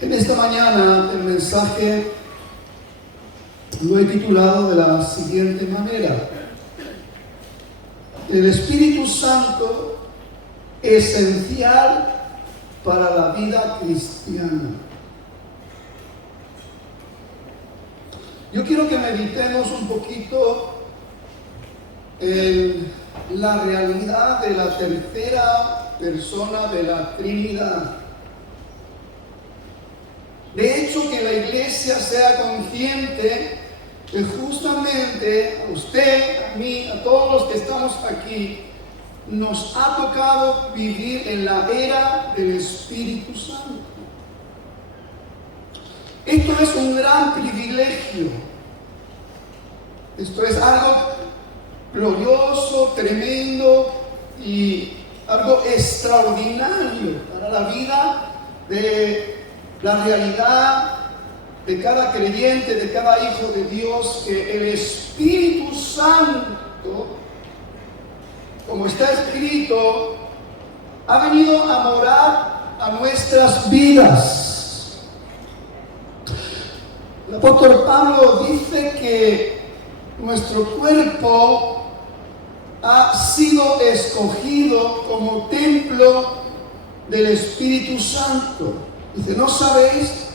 En esta mañana el mensaje lo he titulado de la siguiente manera: el Espíritu Santo esencial para la vida cristiana. Yo quiero que meditemos un poquito en la realidad de la tercera persona de la Trinidad. De hecho, que la iglesia sea consciente que justamente a usted, a mí, a todos los que estamos aquí, nos ha tocado vivir en la era del Espíritu Santo. Esto es un gran privilegio. Esto es algo glorioso, tremendo y algo extraordinario para la vida de la realidad de cada creyente, de cada hijo de Dios, que el Espíritu Santo, como está escrito, ha venido a morar a nuestras vidas. El apóstol Pablo dice que nuestro cuerpo ha sido escogido como templo del Espíritu Santo. Dice, ¿no sabéis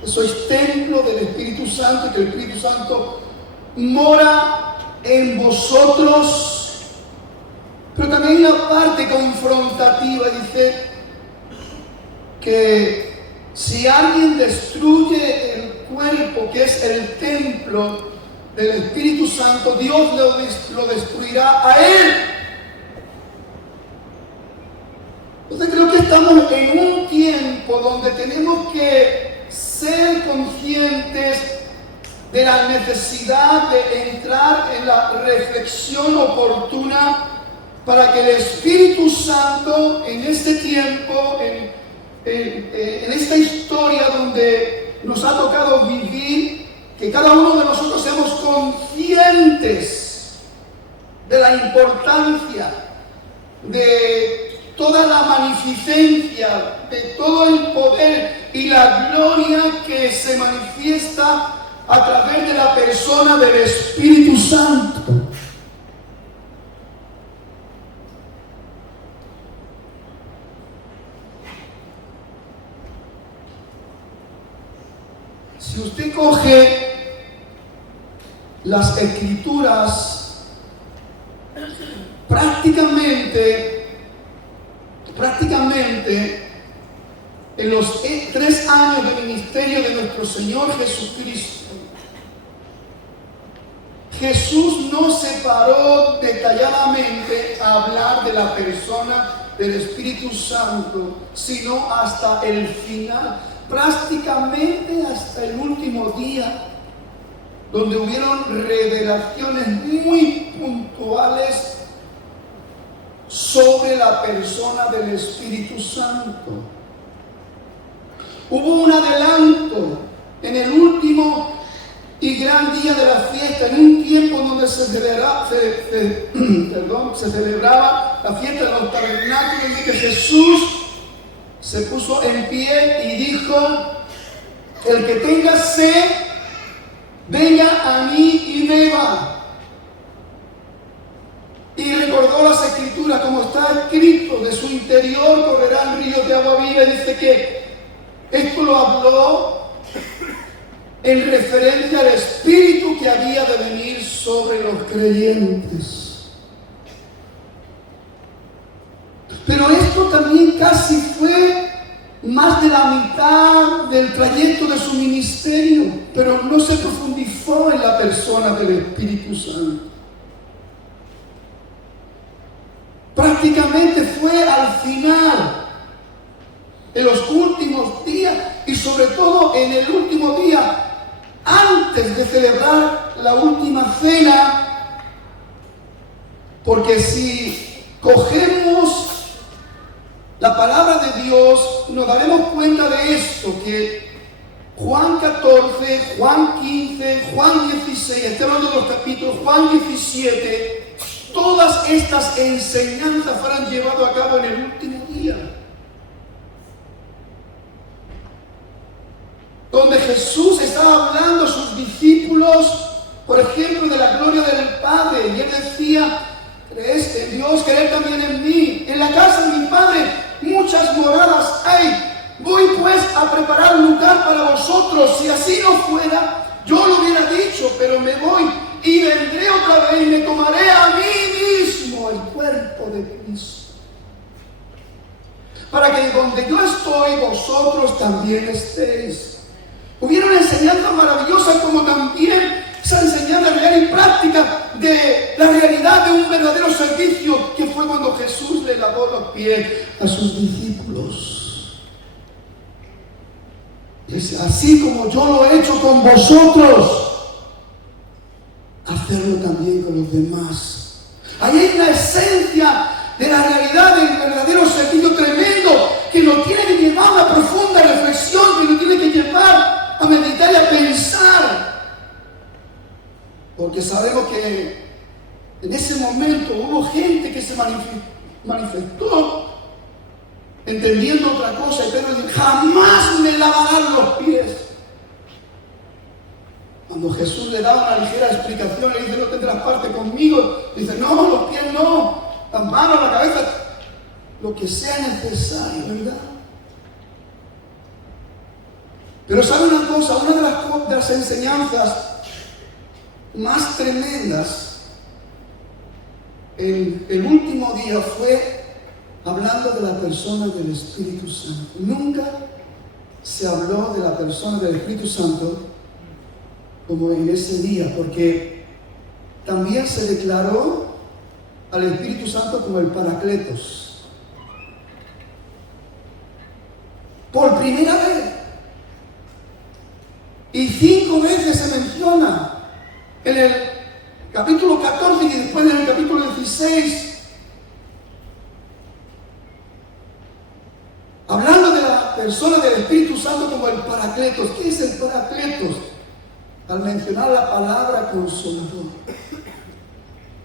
que sois templo del Espíritu Santo y que el Espíritu Santo mora en vosotros? Pero también hay una parte confrontativa, dice que si alguien destruye el cuerpo, que es el templo del Espíritu Santo, Dios lo destruirá a él. Entonces creo que estamos en un tiempo donde tenemos que ser conscientes de la necesidad de entrar en la reflexión oportuna para que el Espíritu Santo en este tiempo, en esta historia donde nos ha tocado vivir, que cada uno de nosotros seamos conscientes de la importancia de toda la magnificencia, de todo el poder y la gloria que se manifiesta a través de la persona del Espíritu Santo. Si usted coge las Escrituras, prácticamente en los 3 años de ministerio de nuestro Señor Jesucristo, Jesús no se paró detalladamente a hablar de la persona del Espíritu Santo, sino hasta el final, prácticamente hasta el último día, donde hubieron revelaciones muy puntuales sobre la persona del Espíritu Santo. Hubo un adelanto en el último y gran día de la fiesta, en un tiempo donde se celebraba la fiesta de los tabernáculos, y que Jesús se puso en pie y dijo: el que tenga sed, venga a mí y beba. Y recordó las Escrituras, como está escrito, de su interior correrán ríos de agua viva. Y dice que esto lo habló en referencia al Espíritu que había de venir sobre los creyentes. Pero esto también casi fue más de la mitad del trayecto de su ministerio, pero no se profundizó en la persona del Espíritu Santo. Prácticamente fue al final, en los últimos días, y sobre todo en el último día, antes de celebrar la última cena, porque si cogemos la palabra de Dios, nos daremos cuenta de esto, que Juan 14, Juan 15, Juan 16, estoy hablando de los capítulos, Juan 17, todas estas enseñanzas fueron llevadas a cabo en el último día. Jesús estaba hablando a sus discípulos, por ejemplo, de la gloria del Padre, y él decía: ¿crees en Dios? Creed también en mí. En la casa de mi Padre muchas moradas hay. Voy pues a preparar un lugar para vosotros. Si así no fuera, yo lo hubiera dicho, pero me voy y vendré otra vez y me tomaré a mí mismo el cuerpo de Cristo, para que donde yo estoy, vosotros también estéis. Hubiera una enseñanza maravillosa, como también esa enseñanza real y práctica de la realidad de un verdadero servicio, que fue cuando Jesús le lavó los pies a sus discípulos. Es así como yo lo he hecho con vosotros, hacerlo también con los demás. Ahí hay una esencia de la realidad del verdadero servicio tremendo, que nos tiene que llevar a una profunda reflexión, que nos tiene que llevar a meditar y a pensar. Porque sabemos que en ese momento hubo gente que se manifestó entendiendo otra cosa, y Pedro dijo: jamás me lavarán los pies. Cuando Jesús le da una ligera explicación, le dice: no tendrás parte conmigo. Dice: no, los pies no, las manos, la cabeza, lo que sea necesario, ¿verdad? Pero ¿sabe una cosa? Una de las enseñanzas más tremendas en el último día fue hablando de la persona del Espíritu Santo. Nunca se habló de la persona del Espíritu Santo como en ese día, porque también se declaró al Espíritu Santo como el Paracletos. Por primera vez. Y 5 veces se menciona en el capítulo 14 y después en el capítulo 16. Hablando de la persona del Espíritu Santo como el Paracletos. ¿Qué es el Paracletos? Al mencionar la palabra Consolador.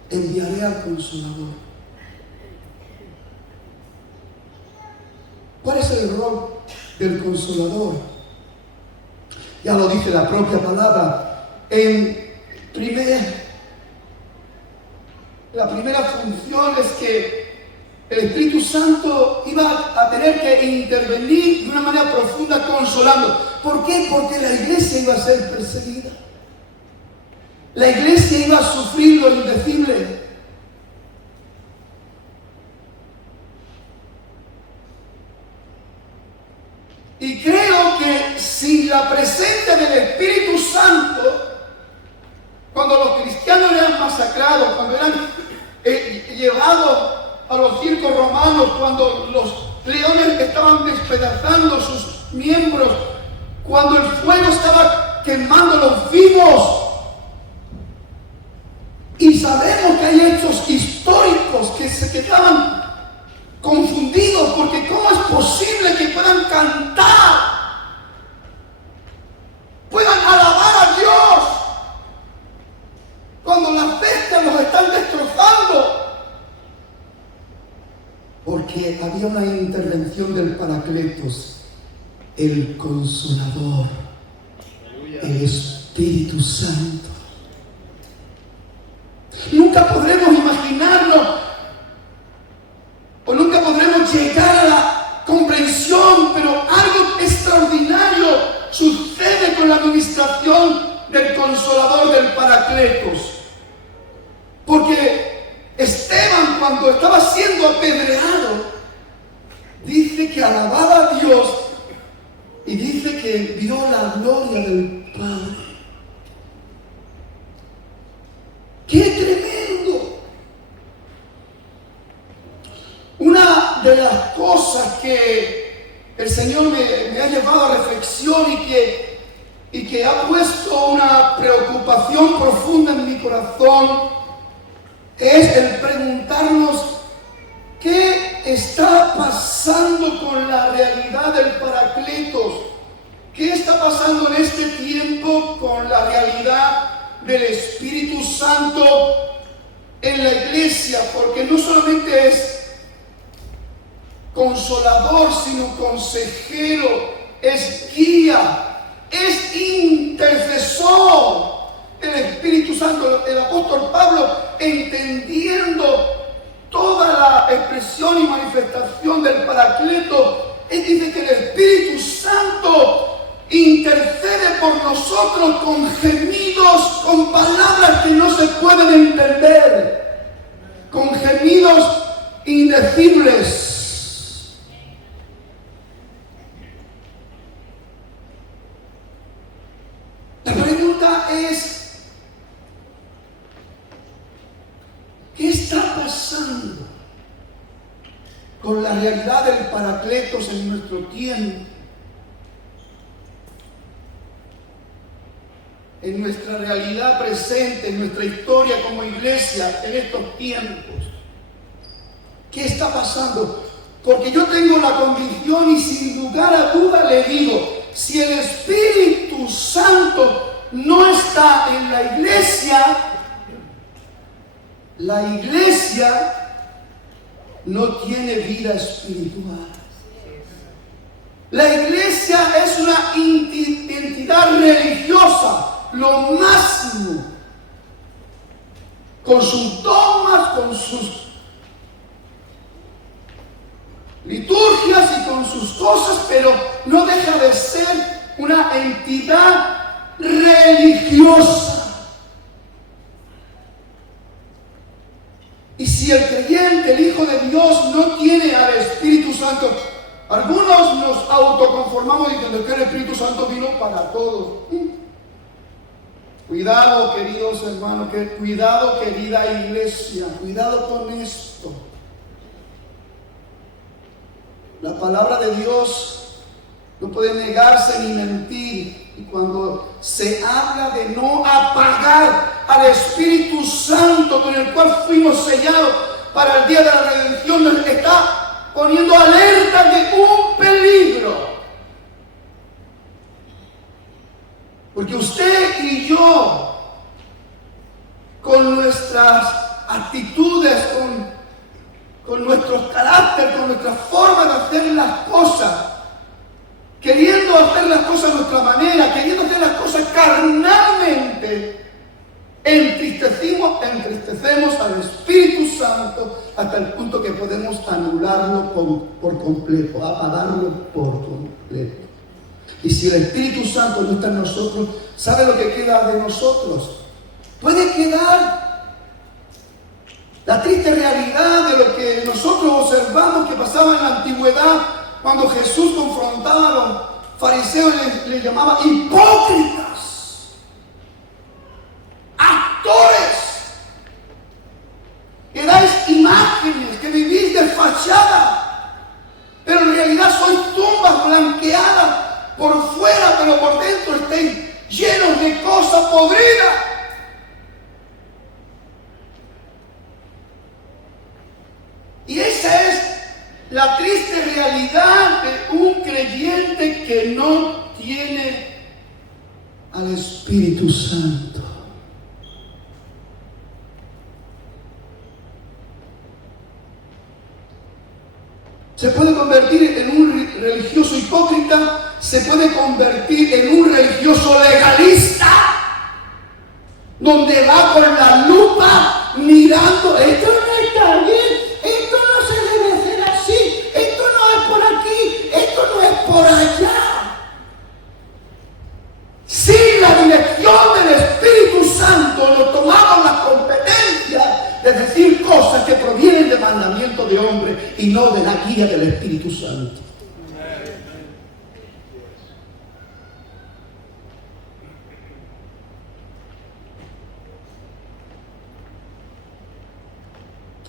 Enviaré al Consolador. ¿Cuál es el rol del Consolador? Ya lo dice la propia palabra. La primera función es que el Espíritu Santo iba a tener que intervenir de una manera profunda consolando. ¿Por qué? Porque la iglesia iba a ser perseguida. La iglesia iba a sufrir lo indecible. Y creo que sin la presencia del Espíritu Santo, cuando los cristianos eran masacrados, cuando eran llevados a los circos romanos, cuando los leones estaban despedazando sus miembros, cuando el fuego estaba quemando los vivos. Y sabemos que hay hechos históricos que se quedaban confundidos, porque ¿cómo es posible que puedan cantar, puedan alabar a Dios cuando las bestias los están destrozando? Porque había una intervención del Paracletos, el Consolador, el Espíritu Santo. Nunca podremos imaginarnos o nunca podremos llegar a la comprensión, pero algo extraordinario sucede con la administración del Consolador, del Paracletos. Porque Esteban, cuando estaba siendo apedreado, dice que alababa a Dios y dice que vio la gloria del Padre. ¡Qué tremendo! Una de las cosas que el Señor me ha llevado a reflexión y que ha puesto una preocupación profunda en mi corazón es el preguntarnos qué está pasando con la realidad del Paracletos. ¿Qué está pasando en este tiempo con la realidad del Espíritu Santo en la iglesia? Porque no solamente es consolador, sino consejero, es guía, es intercesor. El Espíritu Santo, el apóstol Pablo, entendiendo toda la expresión y manifestación del Paracleto, él dice que el Espíritu Santo intercede por nosotros con gemidos, con palabras que no se pueden entender, con gemidos indecibles. La pregunta es, ¿qué está pasando con la realidad del Paracletos en nuestro tiempo? En nuestra realidad presente, en nuestra historia como iglesia, en estos tiempos. ¿Qué está pasando? Porque yo tengo la convicción y sin lugar a duda le digo, si el Espíritu Santo no está en la iglesia no tiene vida espiritual. La iglesia es una entidad religiosa, lo máximo, con sus dogmas, con sus liturgias y con sus cosas, pero no deja de ser una entidad religiosa. Y si el creyente, el Hijo de Dios, no tiene al Espíritu Santo, algunos nos autoconformamos diciendo que el Espíritu Santo vino para todos. Cuidado, queridos hermanos, cuidado, querida iglesia, cuidado con esto. La palabra de Dios no puede negarse ni mentir. Y cuando se habla de no apagar al Espíritu Santo con el cual fuimos sellados para el día de la redención, nos está poniendo alerta de un peligro. Porque usted y yo, con nuestras actitudes, con nuestro carácter, con nuestra forma de hacer las cosas, queriendo hacer las cosas a nuestra manera, queriendo hacer las cosas carnalmente, entristecemos al Espíritu Santo hasta el punto que podemos anularlo por completo, apagarlo por completo. Y si el Espíritu Santo no está en nosotros, ¿sabe lo que queda de nosotros? Puede quedar la triste realidad de lo que nosotros observamos que pasaba en la antigüedad, cuando Jesús confrontaba a los fariseos y les llamaba hipócritas, actores, que dais imágenes, que vivís de fachada, pero en realidad sois tumbas blanqueadas por fuera, pero por dentro estáis llenos de cosas podridas. Y esa es la triste realidad de un creyente que no tiene al Espíritu Santo. Se puede convertir en un religioso hipócrita, se puede convertir en un religioso legalista, donde va con la lupa mirando, esto no está bien, esto no se debe hacer así, esto no es por aquí, esto no es por allá. Sin la dirección del Espíritu Santo nos tomamos la competencia de decir cosas que provienen de mandamiento de hombre y no de la guía del Espíritu Santo.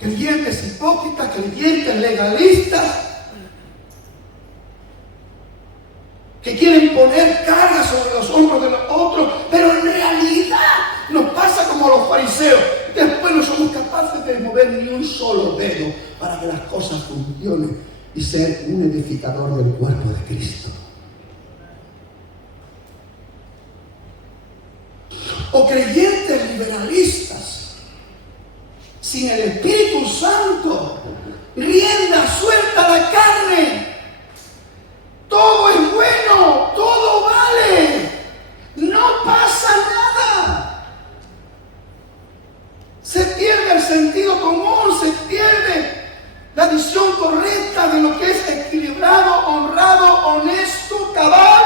Creyentes hipócritas, creyentes legalistas, que quieren poner cargas sobre los hombros de los otros, pero en realidad nos pasa como a los fariseos. Después no somos capaces de mover ni un solo dedo para que las cosas funcionen y ser un edificador del cuerpo de Cristo. O creyentes liberalistas, sin el Espíritu Santo, rienda suelta a la carne. Todo es bueno, todo vale. honesto, cabal,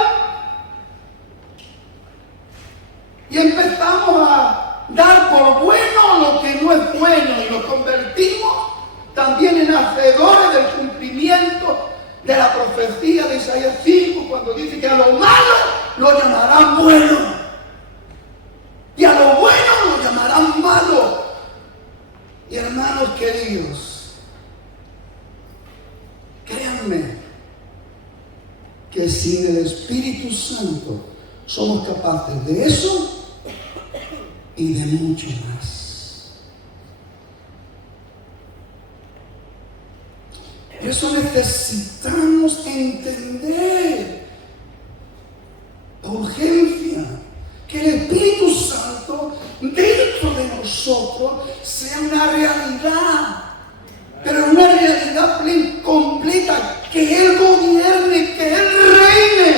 y empezamos a dar por bueno lo que no es bueno y lo convertimos también en hacedores del cumplimiento de la profecía de Isaías 5, cuando dice que a lo malo lo llamarán bueno y a lo bueno lo llamarán malo. Y hermanos queridos, créanme que sin el Espíritu Santo somos capaces de eso y de mucho más. Por eso necesitamos entender la urgencia que el Espíritu Santo dentro de nosotros sea una realidad, pero una realidad completa, que Él gobierne, que Él reine,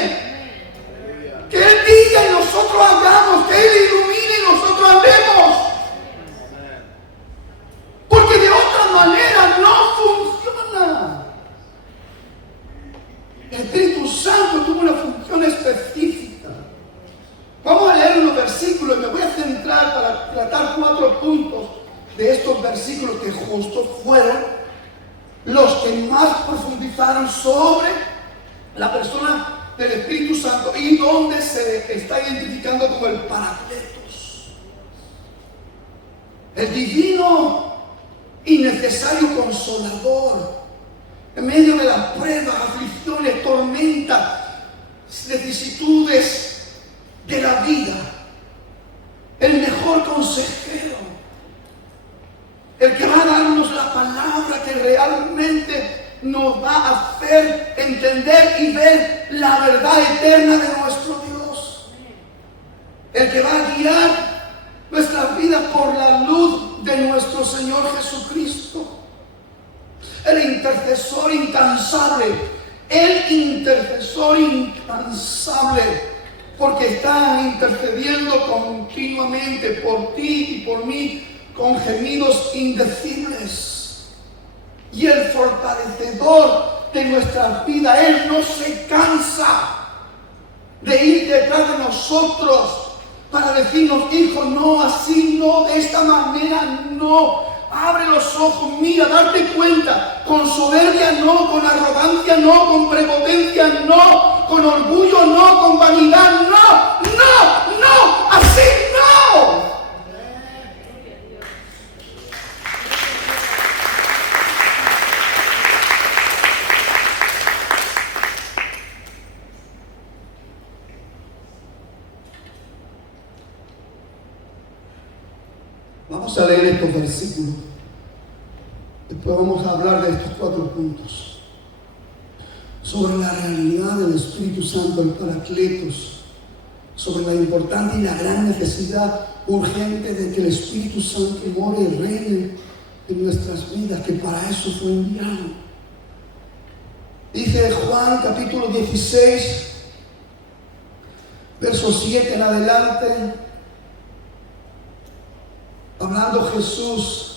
que Él diga y nosotros hagamos, que Él ilumine y nosotros andemos. Porque de otra manera no funciona. El Espíritu Santo tuvo una función específica. Vamos a leer unos versículos y me voy a centrar para tratar 4 puntos de estos versículos que justo fueron los que más profundizaron sobre la persona del Espíritu Santo y donde se está identificando como el Paracletos, el divino y necesario consolador en medio de las pruebas, aflicciones, tormentas, vicisitudes de la vida, el mejor consejero, el que va a darnos la palabra que realmente nos va a hacer entender y ver la verdad eterna de nuestro Dios, el que va a guiar nuestras vidas por la luz de nuestro Señor Jesucristo, el intercesor incansable, porque está intercediendo continuamente por ti y por mí con gemidos indecibles. Y el fortalecedor de nuestras vidas, Él no se cansa de ir detrás de nosotros para decirnos: hijo, no, así no, de esta manera no. Abre los ojos, mira, darte cuenta. Con soberbia no, con arrogancia no, con prepotencia no, con orgullo no, con vanidad no, así no. Vamos a leer estos versículos. Después vamos a hablar de estos 4 puntos. Sobre la realidad del Espíritu Santo, el Paracletos. Sobre la importante y la gran necesidad urgente de que el Espíritu Santo more y reine en nuestras vidas, que para eso fue enviado. Dice Juan capítulo 16, verso 7 en adelante, hablando Jesús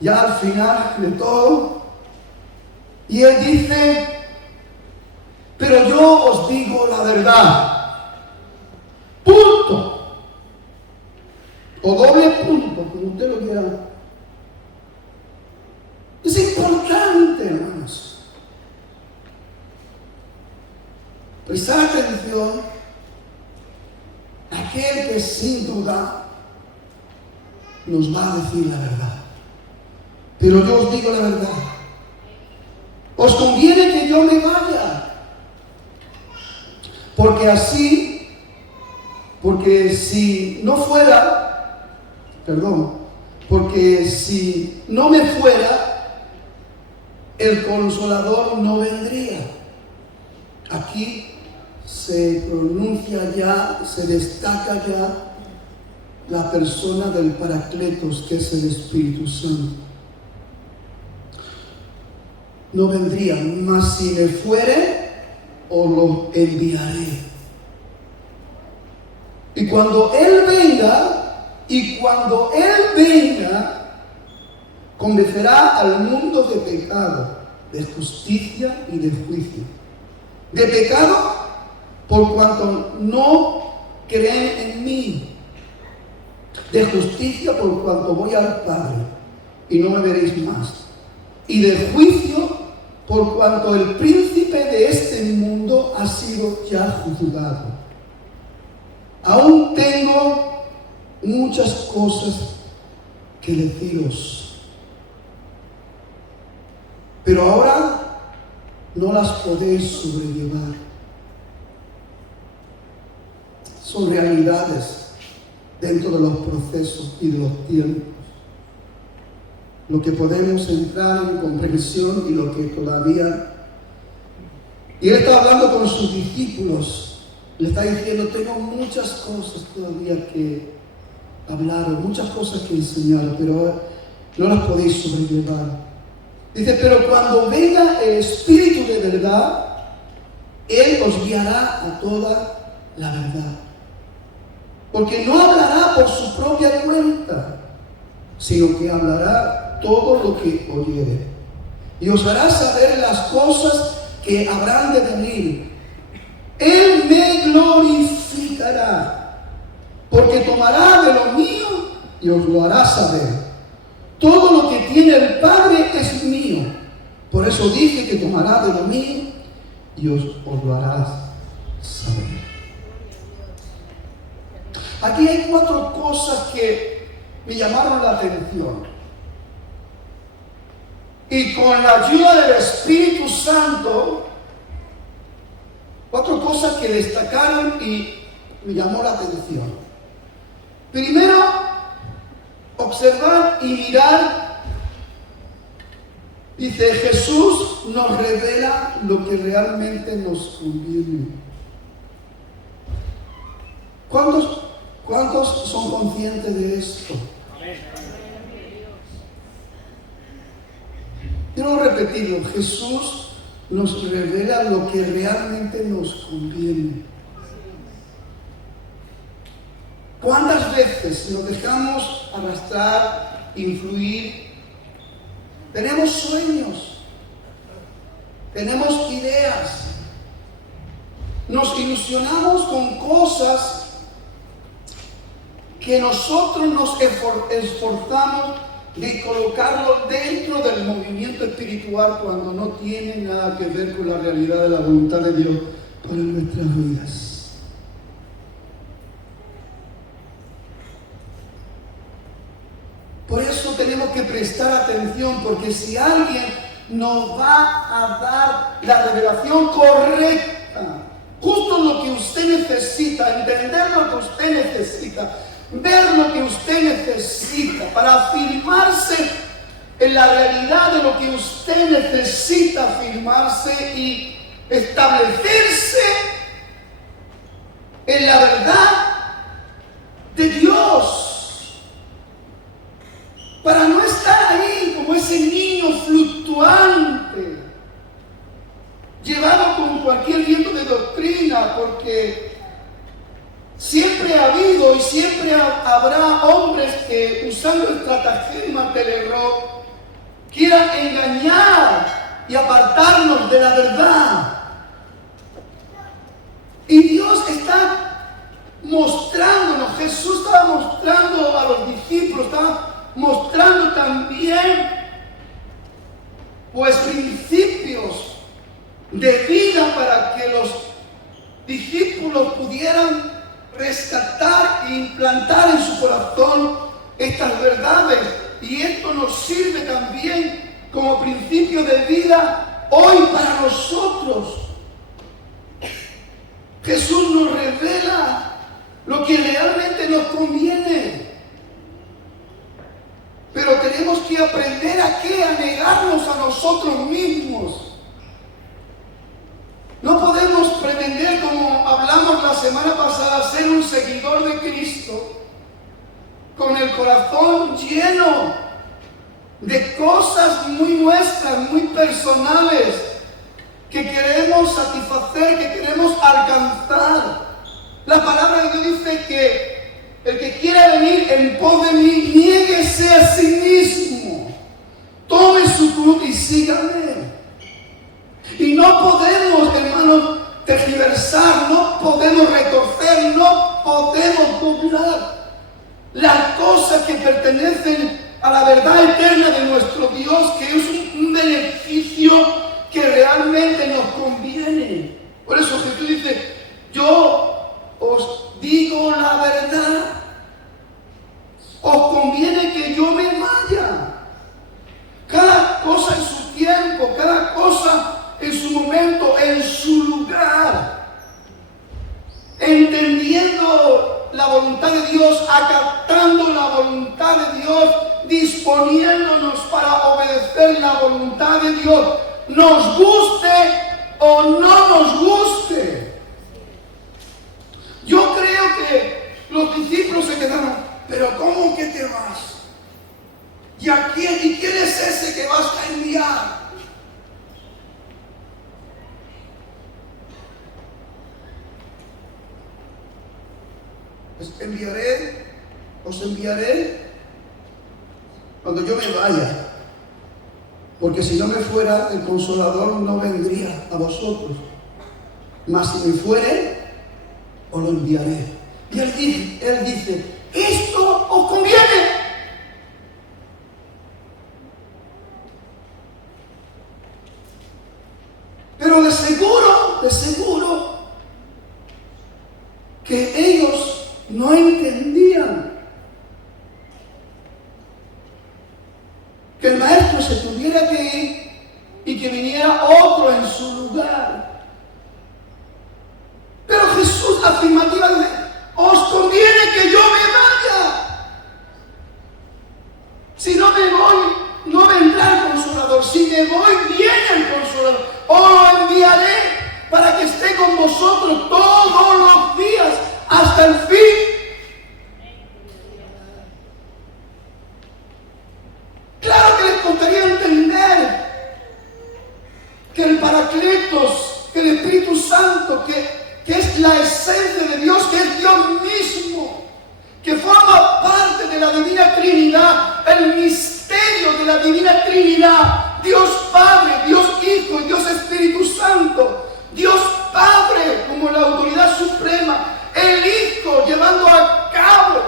ya al final de todo, y Él dice: pero yo os digo la verdad, punto, o doble punto, como usted lo quiera. Es importante, hermanos, prestar atención a aquel que sin duda nos va a decir la verdad. Pero yo os digo la verdad, os conviene que yo me vaya, porque si no me fuera, el Consolador no vendría. Aquí se pronuncia ya, se destaca ya la persona del Paracletos, que es el Espíritu Santo. No vendría, mas si me fuere, os lo enviaré. Y cuando Él venga, convencerá al mundo de pecado, de justicia y de juicio. de pecado por cuanto no creen en mí, de justicia por cuanto voy al Padre y no me veréis más, y de juicio por cuanto el príncipe de este mundo ha sido ya juzgado. Aún tengo muchas cosas que deciros, pero ahora no las podéis sobrellevar. Son realidades dentro de los procesos y de los tiempos. Lo que podemos entrar en comprensión y lo que todavía... Y él está hablando con sus discípulos. Le está diciendo, tengo muchas cosas todavía que hablar, muchas cosas que enseñar, pero no las podéis sobrellevar. Dice, pero cuando venga el Espíritu de verdad, Él os guiará a toda la verdad. Porque no hablará por su propia cuenta, sino que hablará todo lo que oyere. Y os hará saber las cosas que habrán de venir. Él me glorificará, porque tomará de lo mío y os lo hará saber. Todo lo que tiene el Padre es mío. Por eso dije que tomará de lo mío y os lo hará saber. Aquí hay 4 cosas que me llamaron la atención. Y con la ayuda del Espíritu Santo, 4 cosas que destacaron y me llamó la atención. Primero, observar y mirar. Dice, Jesús nos revela lo que realmente nos conviene. ¿Cuántos son conscientes de esto? Quiero repetirlo, Jesús nos revela lo que realmente nos conviene. ¿Cuántas veces nos dejamos arrastrar, influir? Tenemos sueños, tenemos ideas, nos ilusionamos con cosas que nosotros nos esforzamos de colocarlo dentro del movimiento espiritual cuando no tiene nada que ver con la realidad de la voluntad de Dios para nuestras vidas. Por eso tenemos que prestar atención, porque si alguien nos va a dar la revelación correcta, justo lo que usted necesita, entender lo que usted necesita, ver lo que usted necesita para afirmarse en la realidad de lo que usted necesita afirmarse y establecerse en la verdad de Dios, para no estar ahí como ese niño fluctuante, llevado con cualquier viento de doctrina, porque siempre ha habido y siempre habrá hombres que, usando estratagemas del error, quieran engañar y apartarnos de la verdad. Y Dios está mostrándonos, Jesús estaba mostrando a los discípulos, estaba mostrando también pues principios de vida para que los discípulos pudieran rescatar e implantar en su corazón estas verdades. Y esto nos sirve también como principio de vida hoy para nosotros. Jesús nos revela lo que realmente nos conviene. Pero tenemos que aprender a qué, a negarnos a nosotros mismos. No podemos pretender, como hablamos la semana pasada, ser un seguidor de Cristo con el corazón lleno de cosas muy nuestras, muy personales, que queremos satisfacer, que queremos alcanzar. La palabra de Dios dice que el que quiera venir en pos de mí, niéguese a sí mismo, tome su cruz y sígame. Y no podemos, hermanos, tergiversar, no podemos retorcer, no podemos doblar las cosas que pertenecen a la verdad eterna de nuestro Dios, que es un beneficio que realmente nos conviene. Por eso Jesús dice, yo os digo la verdad, os conviene que yo me vaya. Cada cosa en su tiempo, cada cosa en su momento, en su lugar. Entendiendo la voluntad de Dios, acatando la voluntad de Dios, disponiéndonos para obedecer la voluntad de Dios, nos guste o no nos guste. Yo creo que los discípulos se quedaron, pero ¿cómo que te vas? ¿Y quién es ese que vas a enviar? Pues os enviaré cuando yo me vaya. Porque si no me fuera, el Consolador no vendría a vosotros. Mas si me fuere, os lo enviaré. Y él dice, esto os conviene. Pero de seguro, que ellos no entendían que el maestro se tuviera que ir y que viniera otro en su lugar. Pero Jesús afirmativamente, os conviene que yo me vaya. Si no me voy, no vendrá el Consolador. Si me voy, viene el Consolador. Os lo enviaré para que esté con vosotros todos los días hasta el fin. Claro que les costaría entender que el Paracletos, que el Espíritu Santo, que es la esencia de Dios, que es Dios mismo, que forma parte de la Divina Trinidad, el misterio de la Divina Trinidad, Dios Padre, Dios Hijo y Dios Espíritu Santo, Dios Padre como la autoridad suprema, el Hijo llevando a cabo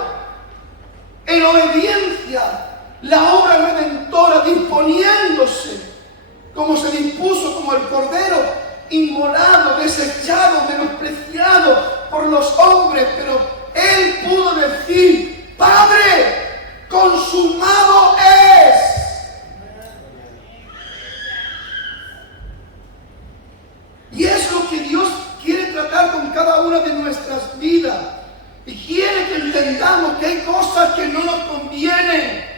en obediencia la obra redentora, disponiéndose como se dispuso, como el Cordero inmolado, desechado, menospreciado por los hombres, pero Él pudo decir, Padre, consumado es. Y es lo que Dios quiere tratar con cada una de nuestras vidas. Y quiere que entendamos que hay cosas que no nos convienen.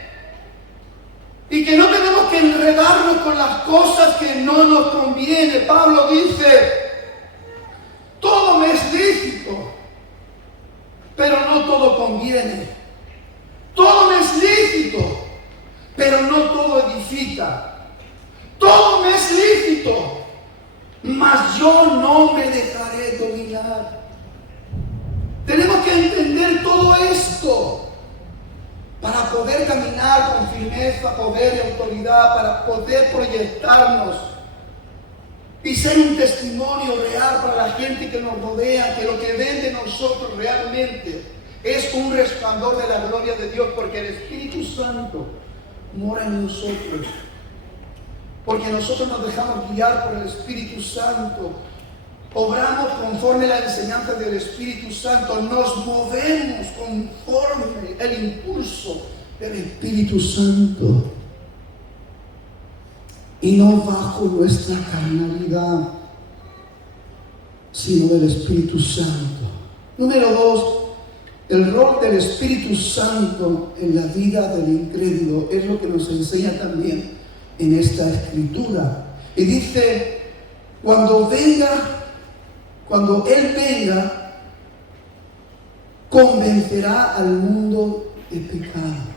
Y que no tenemos que enredarnos con las cosas que no nos convienen. Pablo dice, todo me es lícito, pero no todo conviene. Todo me es lícito, pero no todo edifica. Todo me es lícito, mas yo no me dejaré dominar. Tenemos que entender todo esto para poder caminar con firmeza, poder y autoridad, para poder proyectarnos y ser un testimonio real para la gente que nos rodea, que lo que ven de nosotros realmente es un resplandor de la gloria de Dios, porque el Espíritu Santo mora en nosotros. Porque nosotros nos dejamos guiar por el Espíritu Santo, obramos conforme la enseñanza del Espíritu Santo, nos movemos conforme el impulso del Espíritu Santo y no bajo nuestra carnalidad, sino del Espíritu Santo. Número 2, el rol del Espíritu Santo en la vida del incrédulo es lo que nos enseña también en esta escritura. Y dice, cuando Él venga, convencerá al mundo de pecado.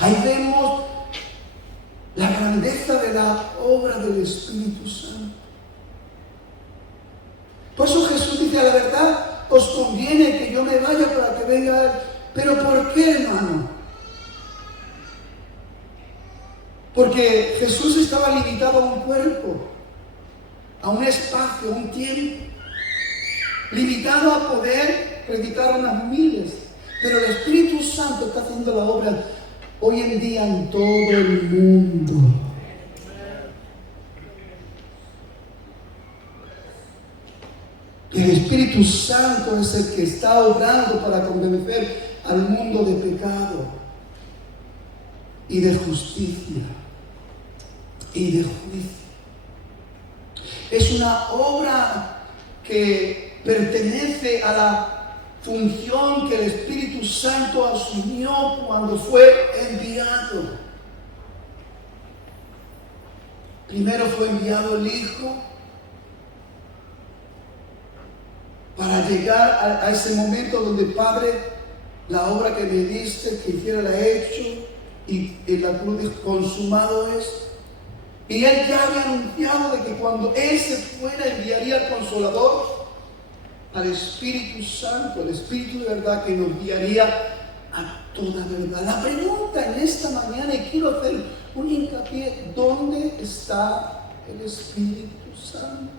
Ahí vemos la grandeza de la obra del Espíritu Santo. Por eso Jesús dice, a la verdad, os conviene que yo me vaya para que venga Él. ¿Pero por qué, hermano? Porque Jesús estaba limitado a un cuerpo. a un espacio, a un tiempo, limitado a poder predicar a unas miles. Pero el Espíritu Santo está haciendo la obra hoy en día en todo el mundo. El Espíritu Santo es el que está obrando para convencer al mundo de pecado y de justicia y de juicio. Es una obra que pertenece a la función que el Espíritu Santo asumió cuando fue enviado. Primero fue enviado el Hijo para llegar a ese momento donde, Padre, la obra que me diste, que hiciera la he hecho, y en la cruz dijo, consumado es. Y Él ya había anunciado de que cuando Él se fuera enviaría al Consolador, al Espíritu Santo, el Espíritu de verdad que nos guiaría a toda verdad. La pregunta en esta mañana, y quiero hacer un hincapié, ¿dónde está el Espíritu Santo?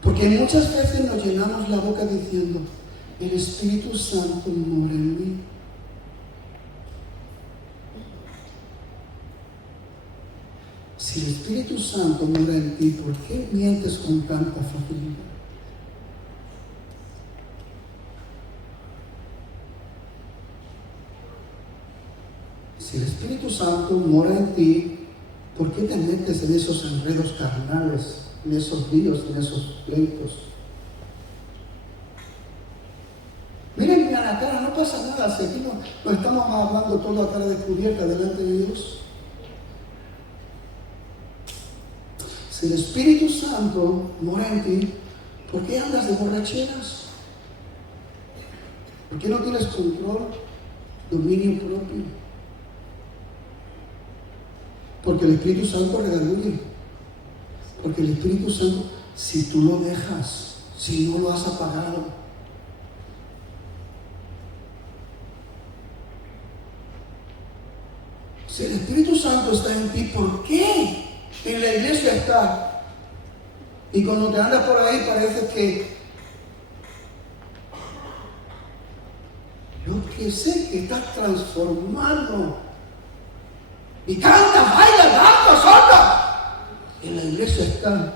Porque muchas veces nos llenamos la boca diciendo, el Espíritu Santo mora en mí. Si el Espíritu Santo mora en ti, ¿por qué mientes con tanta facilidad? Si el Espíritu Santo mora en ti, ¿por qué te metes en esos enredos carnales, en esos líos, en esos pleitos? Miren a la cara, no pasa nada, si aquí no estamos hablando todo a cara descubierta delante de Dios. Si el Espíritu Santo mora en ti, ¿por qué andas de borracheras? ¿Por qué no tienes control, dominio propio? Porque el Espíritu Santo redarguye. Porque el Espíritu Santo, si tú lo dejas, si no lo has apagado, si el Espíritu Santo está en ti, ¿por qué en la iglesia está? Y cuando te andas por ahí parece que yo que sé que estás transformado y canta, baila, danza, salta. En la iglesia está.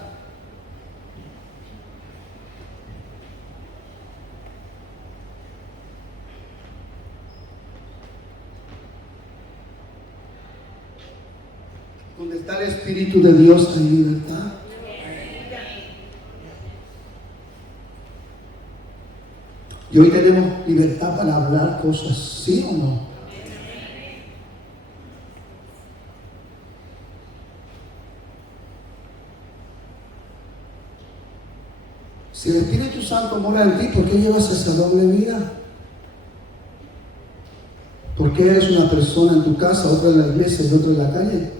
Donde está el Espíritu de Dios hay libertad. Y hoy tenemos libertad para hablar cosas, ¿sí o no? Si el Espíritu Santo mora en ti, ¿por qué llevas esa doble vida? ¿Por qué eres una persona en tu casa, otra en la iglesia y otra en la calle?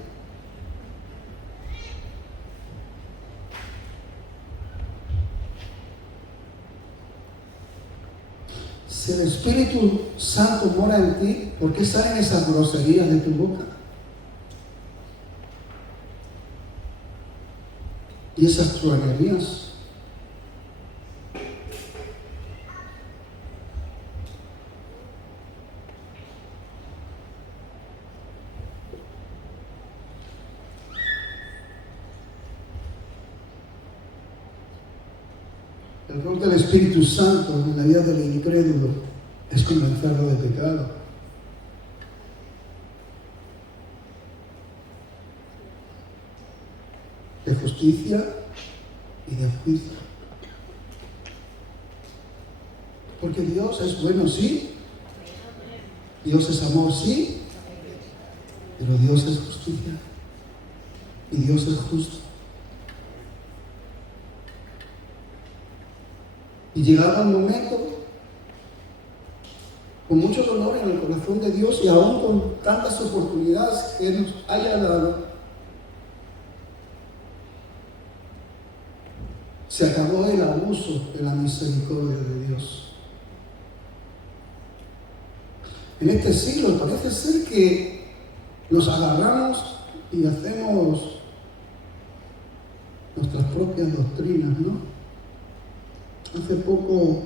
Si el Espíritu Santo mora en ti, ¿por qué salen esas groserías de tu boca? Y esas truanerías. El rol del Espíritu Santo en la vida del incrédulo es convencerlo de pecado. De justicia y de juicio. Porque Dios es bueno, sí. Dios es amor, sí. Pero Dios es justicia. Y Dios es justo. Y llegado el momento, con mucho dolor en el corazón de Dios y aún con tantas oportunidades que Él nos haya dado, se acabó el abuso de la misericordia de Dios. En este siglo parece ser que nos agarramos y hacemos nuestras propias doctrinas, ¿no? Hace poco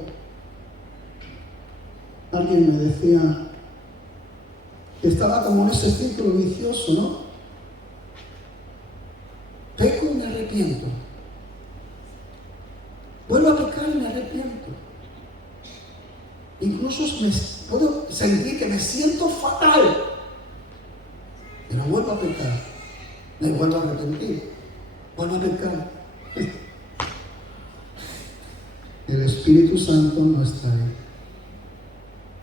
alguien me decía que estaba como en ese círculo vicioso, ¿no? Peco y me arrepiento. Vuelvo a pecar y me arrepiento. Incluso puedo sentir que me siento fatal, pero vuelvo a pecar. Me vuelvo a arrepentir. Vuelvo a pecar. El Espíritu Santo no está ahí.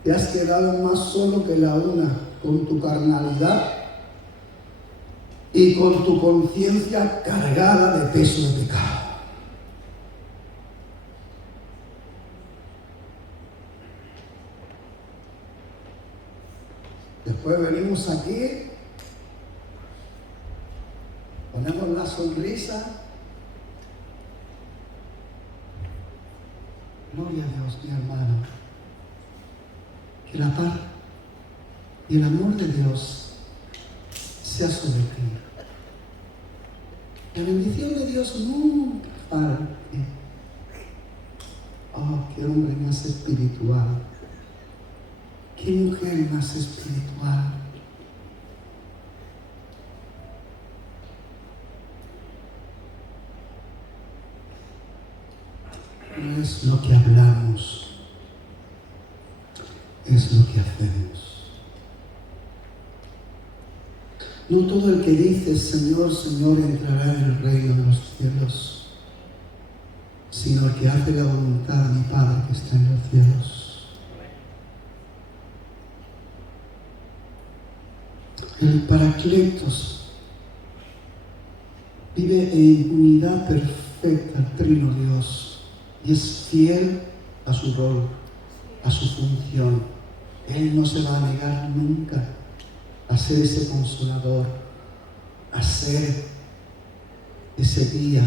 Te has quedado más solo que la una con tu carnalidad y con tu conciencia cargada de peso de pecado. Después venimos aquí, ponemos la sonrisa. Gloria a Dios, mi hermano. Que la paz y el amor de Dios sea sobre ti. La bendición de Dios nunca falte. Oh, qué hombre más espiritual. Qué mujer más espiritual. No es lo que hablamos, es lo que hacemos. No todo el que dice Señor, Señor entrará en el reino de los cielos, sino el que hace la voluntad de mi Padre que está en los cielos. El Paracletos vive en unidad perfecta al Trino Dios y es fiel a su rol, a su función. Él no se va a negar nunca a ser ese consolador, a ser ese guía.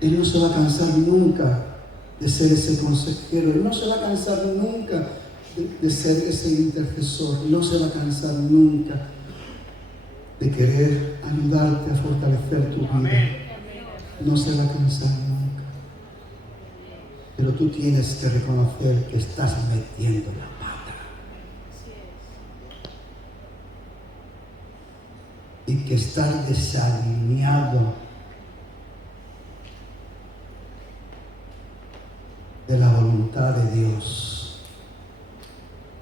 Él no se va a cansar nunca de ser ese consejero. Él no se va a cansar nunca de ser ese intercesor. No se va a cansar nunca de querer ayudarte a fortalecer tu vida. No se va a cansar nunca. Pero tú tienes que reconocer que estás metiendo la pata. Y que estás desalineado de la voluntad de Dios.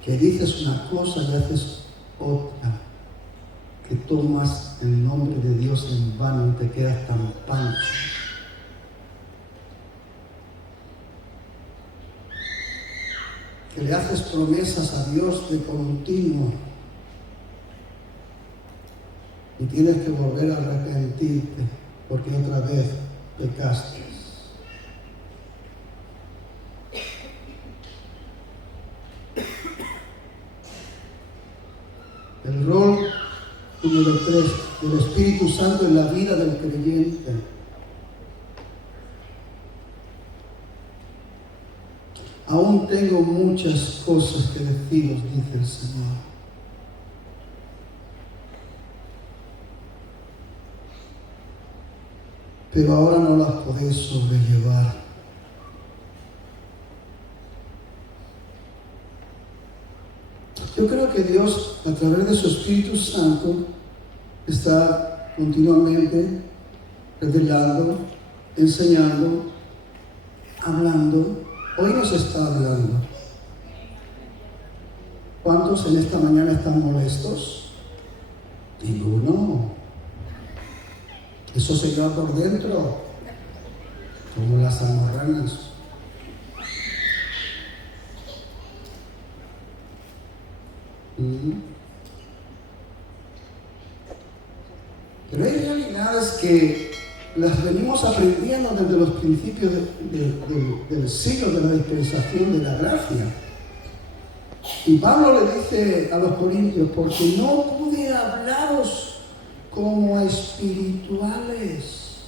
Que dices una cosa y haces otra. Que tomas el nombre de Dios en vano y te quedas tan pancho. Que le haces promesas a Dios de continuo y tienes que volver a arrepentirte porque otra vez pecaste. El rol número 3 del Espíritu Santo en la vida del creyente. Aún tengo muchas cosas que deciros, dice el Señor. Pero ahora no las podéis sobrellevar. Yo creo que Dios, a través de su Espíritu Santo, está continuamente revelando, enseñando, hablando. Hoy nos está hablando. ¿Cuántos en esta mañana están molestos? Ninguno. Eso se lleva por dentro, como las almorranas. Pero hay realidades que las venimos aprendiendo desde los principios del siglo de la dispensación de la gracia. Y Pablo le dice a los corintios, porque no pude hablaros como a espirituales,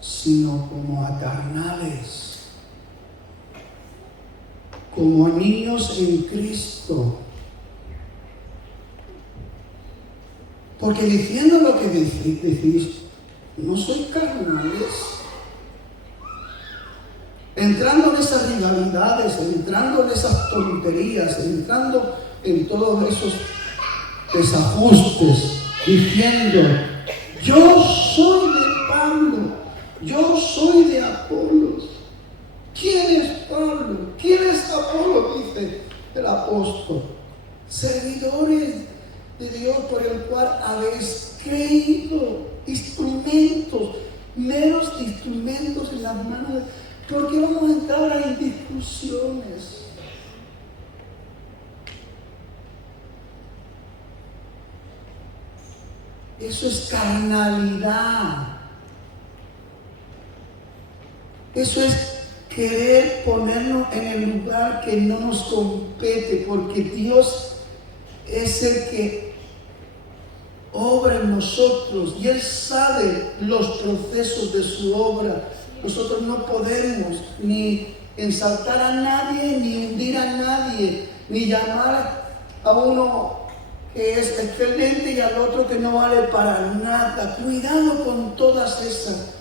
sino como a carnales, como a niños en Cristo. Porque diciendo lo que decís, no sois carnales. Entrando en esas rivalidades, entrando en esas tonterías, entrando en todos esos desajustes, diciendo, yo soy de Pablo, yo soy de Apolos. ¿Quién es Pablo? ¿Quién es Apolo? Dice el apóstol. Servidores de Dios por el cual habéis creído, instrumentos, meros instrumentos en las manos de... ¿Por qué vamos a entrar en discusiones? Eso es carnalidad. Eso es querer ponernos en el lugar que no nos compete, porque Dios es el que obra en nosotros y Él sabe los procesos de su obra. Nosotros no podemos ni ensaltar a nadie, ni hundir a nadie, ni llamar a uno que es excelente y al otro que no vale para nada. Cuidado con todas esas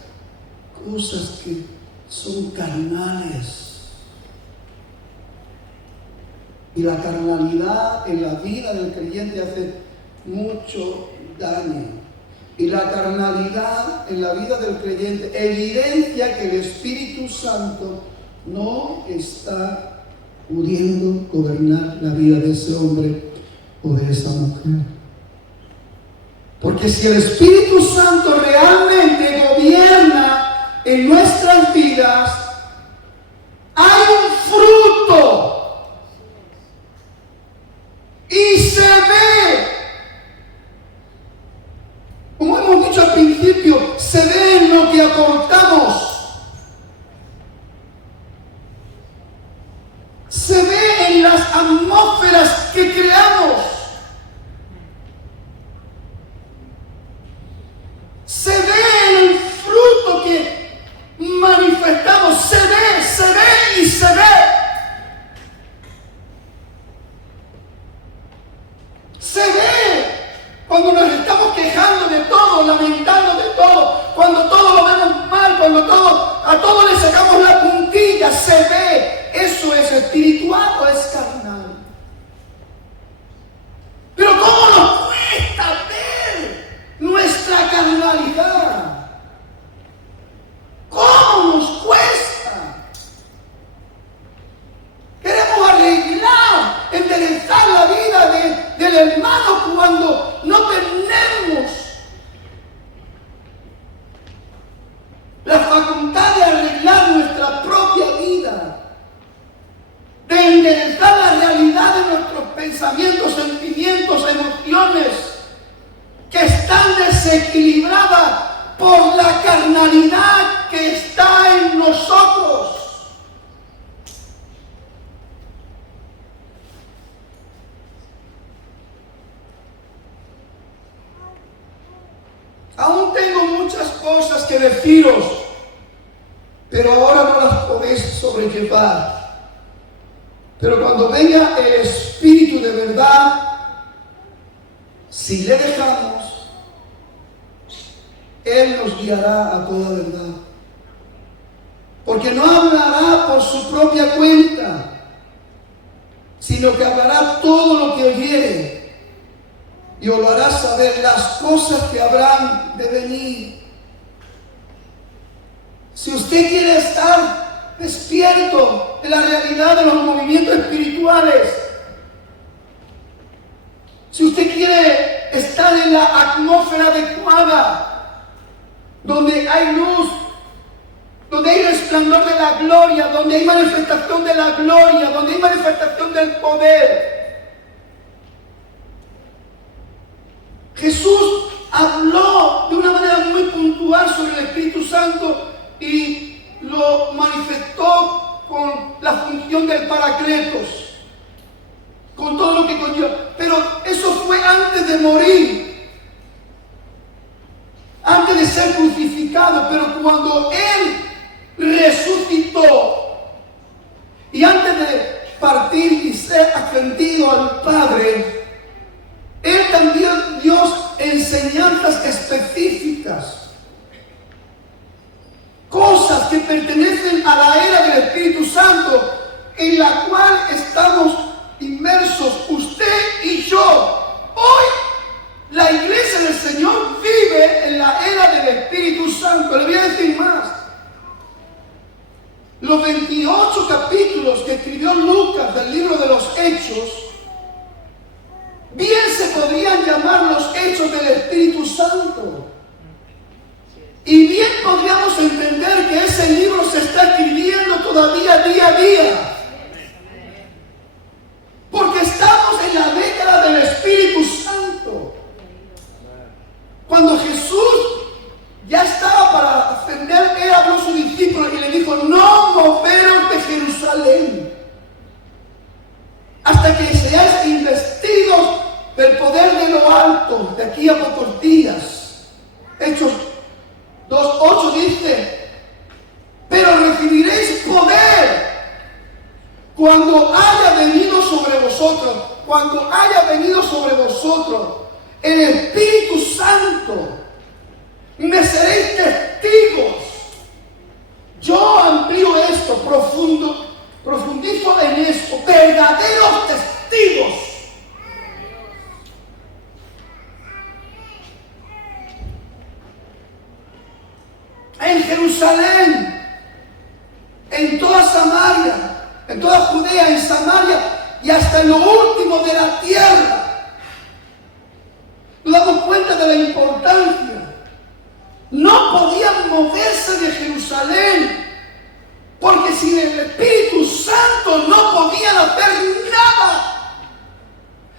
cosas que son carnales. Y la carnalidad en la vida del creyente hace mucho daño. Y la carnalidad en la vida del creyente evidencia que el Espíritu Santo no está pudiendo gobernar la vida de ese hombre o de esa mujer. Porque si el Espíritu Santo realmente gobierna en nuestras vidas, hay un fruto y se ve. Como hemos dicho al principio, se ve en lo que aportamos. Se ve en las atmósferas que creamos. Se ve en el fruto que manifestamos. Se ve y se ve. Se ve cuando nos estamos quejando de todo, lamentando de todo, cuando todo lo vemos mal, cuando a todo le sacamos la puntilla, se ve. ¿Eso es espiritual o es carnal? Pero ¿cómo nos cuesta ver nuestra carnalidad? ¿Cómo nos cuesta? Queremos arreglar, enderezar la vida del hermano cuando no tenemos la facultad de arreglar nuestra propia vida, de enderezar la realidad de nuestros pensamientos, sentimientos, emociones que están desequilibradas por la carnalidad que está en nosotros. Aún tengo muchas cosas que deciros, pero ahora no las podéis sobrellevar. Pero cuando venga el Espíritu de verdad, si le dejamos, Él nos guiará a toda verdad. Porque no hablará por su propia cuenta, sino que hablará todo lo que oyere y os lo hará saber las cosas que habrán de venir. Si usted quiere estar despierto de la realidad de los movimientos espirituales, si usted quiere estar en la atmósfera adecuada, donde hay luz, donde hay resplandor de la gloria, donde hay manifestación de la gloria, donde hay manifestación del poder. Jesús habló de una manera muy puntual sobre el Espíritu Santo y lo manifestó con la función del Paracletos, con todo lo que conlleva. Pero eso fue antes de morir, antes de ser crucificado. Pero cuando Él resucitó y antes de partir y ser ascendido al Padre, Él también, Dios enseñó enseñanzas específicas, cosas que pertenecen a la era del Espíritu Santo, en la cual estamos inmersos usted y yo. Hoy la iglesia del Señor vive en la era del Espíritu Santo. Le voy a decir más. Los 28 capítulos que escribió Lucas del libro de los Hechos, bien se podrían llamar los Hechos del Espíritu Santo. Y bien podríamos entender que ese libro se está escribiendo todavía día a día. Porque estamos en la década del Espíritu Santo. Cuando Jesús ya estaba para ascender, él habló a sus discípulos y le dijo: no moveros de Jerusalén hasta que seáis investidos del poder de lo alto, de aquí a pocos días. Hechos 2:8 dice: pero recibiréis poder cuando haya venido sobre vosotros el Espíritu Santo. Me seréis testigos. Yo amplío esto, profundizo en esto, verdaderos testigos. En Jerusalén, en toda Samaria, en toda Judea, en Samaria y hasta en lo último de la tierra. Nos damos cuenta de la importancia. No podían moverse de Jerusalén, porque sin el Espíritu Santo no podían hacer nada.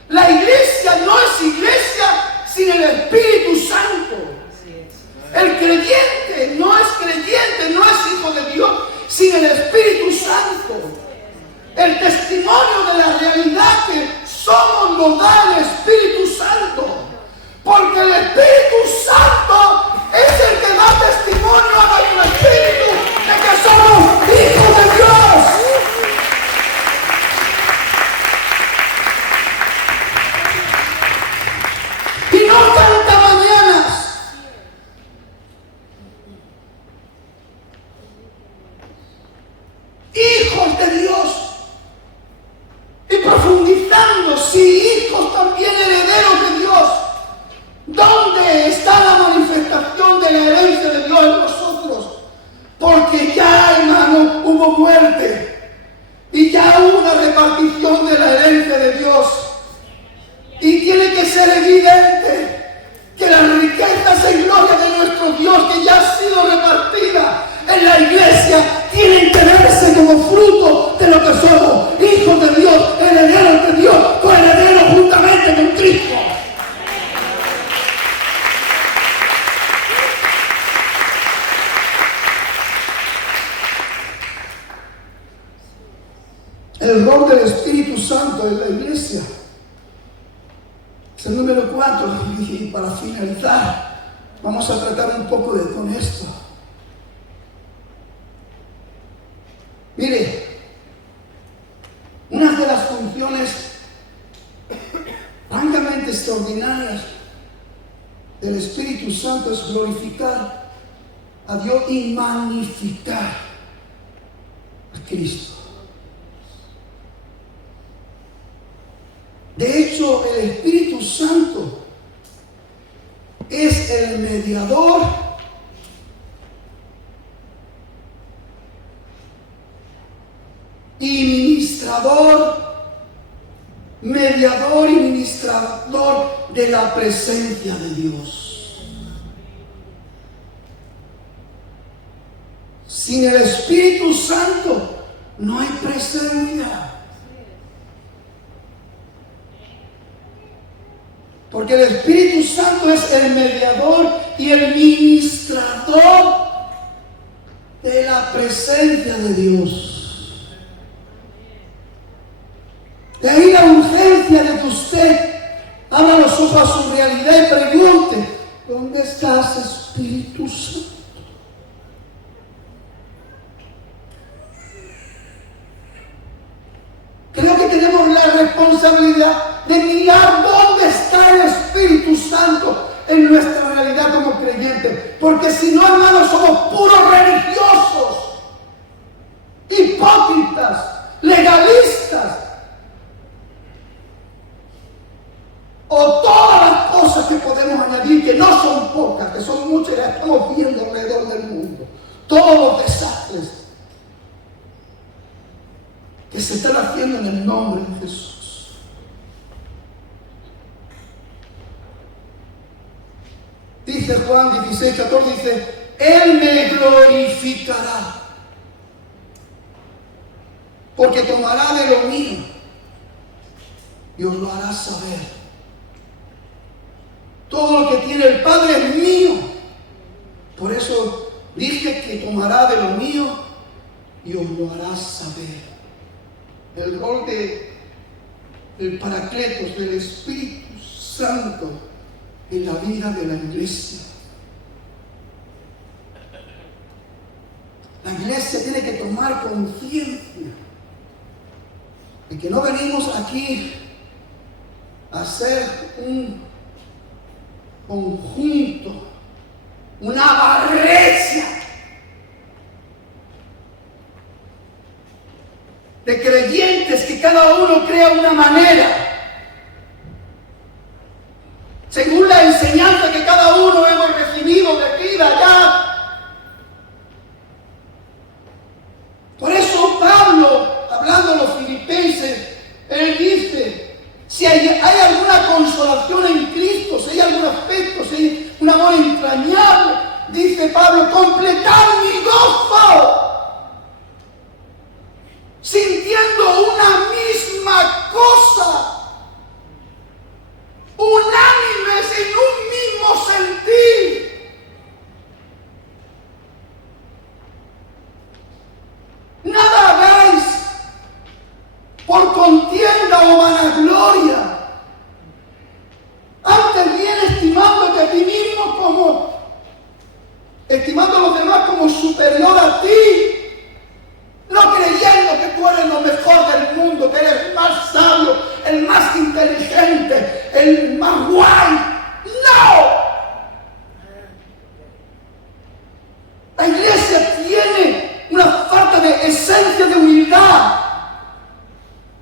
La iglesia no es iglesia sin el Espíritu Santo. El creyente no es hijo de Dios sin el Espíritu Santo. El testimonio de la realidad que somos nos da el Espíritu Santo. Porque el Espíritu Santo es el que da testimonio a nuestro espíritu de que somos hijos de Dios. Y no canta mañanas. Hijos de Dios. Y profundizando, sí, hijos también herederos de Dios. ¿Dónde está la manifestación de la herencia de Dios en nosotros? Porque ya, hermano, hubo muerte y ya hubo una repartición de la herencia de Dios. Y tiene que ser evidente que las riquezas en gloria de nuestro Dios, que ya ha sido repartida en la iglesia, tienen que verse como fruto de lo que somos, hijos de Dios, herederos de Dios, coherederos juntamente con Cristo. El rol del Espíritu Santo en la iglesia es el número 4. Y para finalizar, vamos a tratar un poco con esto. Mire, una de las funciones francamente extraordinarias del Espíritu Santo es glorificar a Dios y magnificar a Cristo. De hecho, el Espíritu Santo es el mediador y ministrador de la presencia de Dios. Sin el Espíritu Santo no hay presencia. Porque el Espíritu Santo es el mediador y el ministrador de la presencia de Dios. De ahí la urgencia de que usted abra los ojos a su realidad y pregunte: ¿dónde estás, Espíritu Santo? Creo que tenemos la responsabilidad de mirar dónde está el Espíritu Santo en nuestra realidad como creyentes. Porque si no, hermanos, somos puros religiosos, hipócritas, legalistas, o todas las cosas que podemos añadir, que no son pocas, que son muchas, las estamos viendo alrededor del mundo. Todos los desastres que se están haciendo en el nombre de Jesús. Dice Juan 16:14, dice, Él me glorificará, porque tomará de lo mío y os lo hará saber. Todo lo que tiene el Padre es mío. Por eso dije que tomará de lo mío y os lo hará saber. El rol del Paracletos, del Espíritu Santo en la vida de la iglesia. La iglesia tiene que tomar conciencia de que no venimos aquí a hacer un conjunto, una barrecha de creyentes que cada uno crea una manera, según la enseñanza que cada uno hemos recibido de aquí y de allá. Por eso Pablo, hablando a los filipenses, él dice, si hay alguna consolación en Cristo, si hay algún afecto, si hay un amor entrañable, dice Pablo, completad mi gozo, sintiendo una misma cosa, unánimes en un mismo sentir. Nada hagáis por contienda o vanagloria, antes bien estimándote a ti mismo estimando a los demás como superior a ti, no creyendo que tú eres lo mejor del mundo, que eres el más sabio, el más inteligente, el más guay. ¡No! La iglesia tiene una falta de esencia de humildad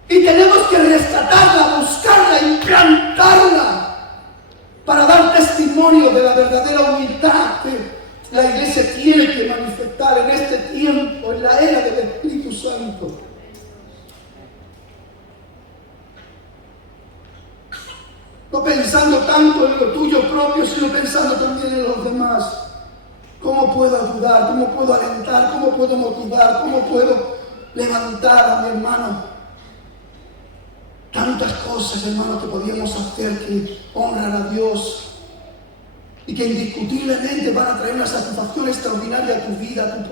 y tenemos que rescatarla, buscarla, implantarla para dar testimonio de la verdadera humildad que la iglesia tiene que manifestar en este tiempo, en la era del Espíritu Santo. No pensando tanto en lo tuyo propio, sino pensando también en los demás. ¿Cómo puedo ayudar? ¿Cómo puedo alentar? ¿Cómo puedo motivar? ¿Cómo puedo levantar a mi hermano? Tantas cosas, hermano, que podíamos hacer que honran a Dios y que indiscutiblemente van a traer una satisfacción extraordinaria a tu vida,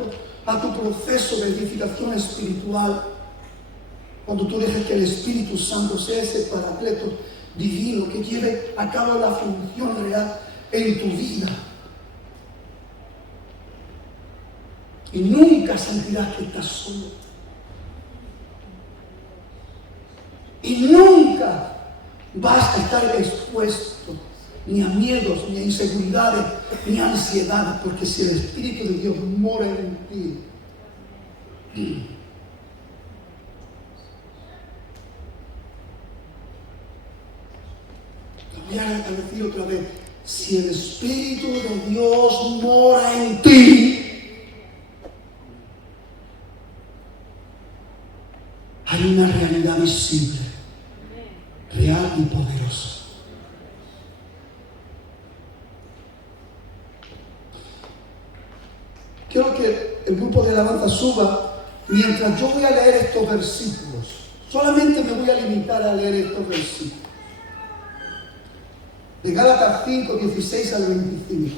a tu proceso de edificación espiritual. Cuando tú dejes que el Espíritu Santo sea ese paracleto divino que lleve a cabo la función real en tu vida. Y nunca sentirás que estás solo. Y nunca vas a estar expuesto ni a miedos, ni a inseguridades, ni a ansiedades, porque si el Espíritu de Dios mora en ti, te voy a decir otra vez, si el Espíritu de Dios mora en ti, hay una realidad visible, real y poderosa. Quiero que el grupo de alabanza suba mientras yo voy a leer estos versículos. Solamente me voy a limitar a leer estos versículos. De Gálatas 5, 16 al 25.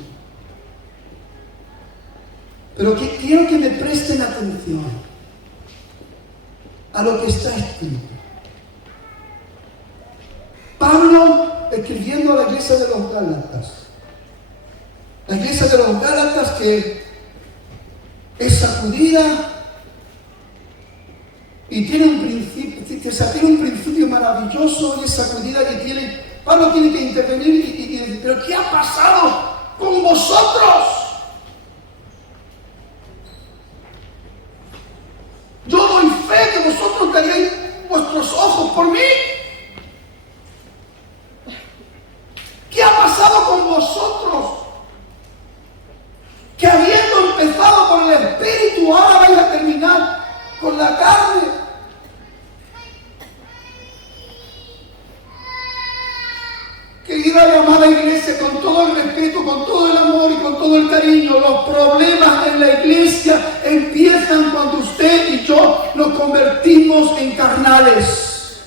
Pero quiero que me presten atención a lo que está escrito. Pablo escribiendo a la iglesia de los Gálatas. La iglesia de los Gálatas que es sacudida y tiene un principio maravilloso, y es sacudida y tiene Pablo tiene que intervenir y decir, pero ¿qué ha pasado con vosotros? Yo doy fe que vosotros daríais vuestros ojos por mí. ¿Qué ha pasado con vosotros? Que habiendo empezado por el Espíritu, ahora vais a terminar con la carne. Querida y amada iglesia, con todo el respeto, con todo el amor y con todo el cariño, los problemas en la iglesia empiezan cuando usted y yo nos convertimos en carnales.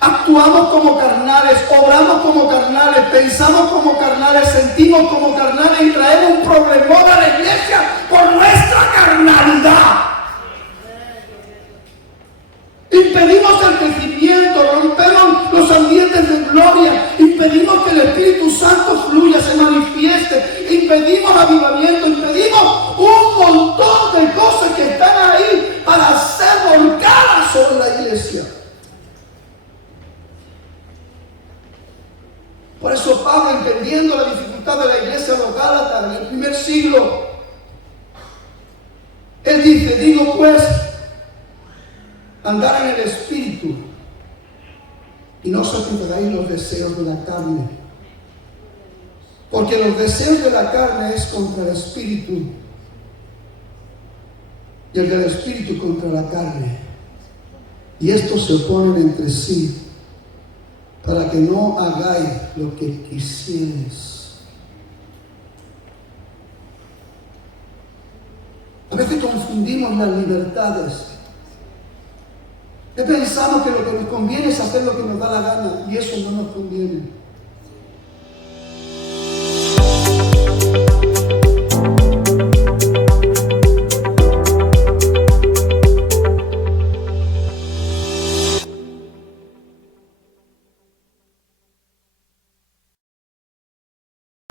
Actuamos como carnales, obramos como carnales, pensamos como carnales, sentimos como carnales y traemos un problemón a la iglesia por nuestra carnalidad. Impedimos el crecimiento, rompemos los ambientes de gloria, impedimos que el Espíritu Santo fluya, se manifieste, impedimos avivamiento, impedimos un montón de cosas que están ahí para ser volcadas sobre la iglesia. Por eso Pablo, entendiendo la dificultad de la iglesia de los Gálatas en el primer siglo, él dice, digo pues, andar en el Espíritu y no satisfaréis los deseos de la carne. Porque los deseos de la carne es contra el Espíritu y el del Espíritu contra la carne. Y estos se oponen entre sí para que no hagáis lo que quisierais. A veces confundimos las libertades. Pensamos que lo que nos conviene es hacer lo que nos da la gana y eso no nos conviene.